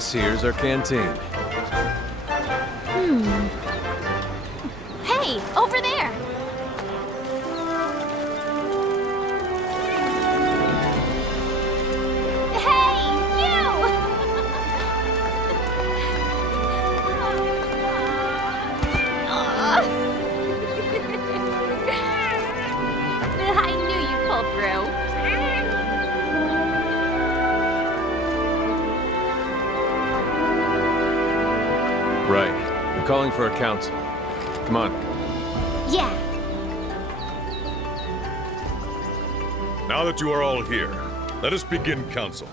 This here's our canteen. Hey, over there! Hey, you! Aw. I knew you'd pull through. Right. I'm calling for a council. Come on. Yeah. Now that you are all here, let us begin council.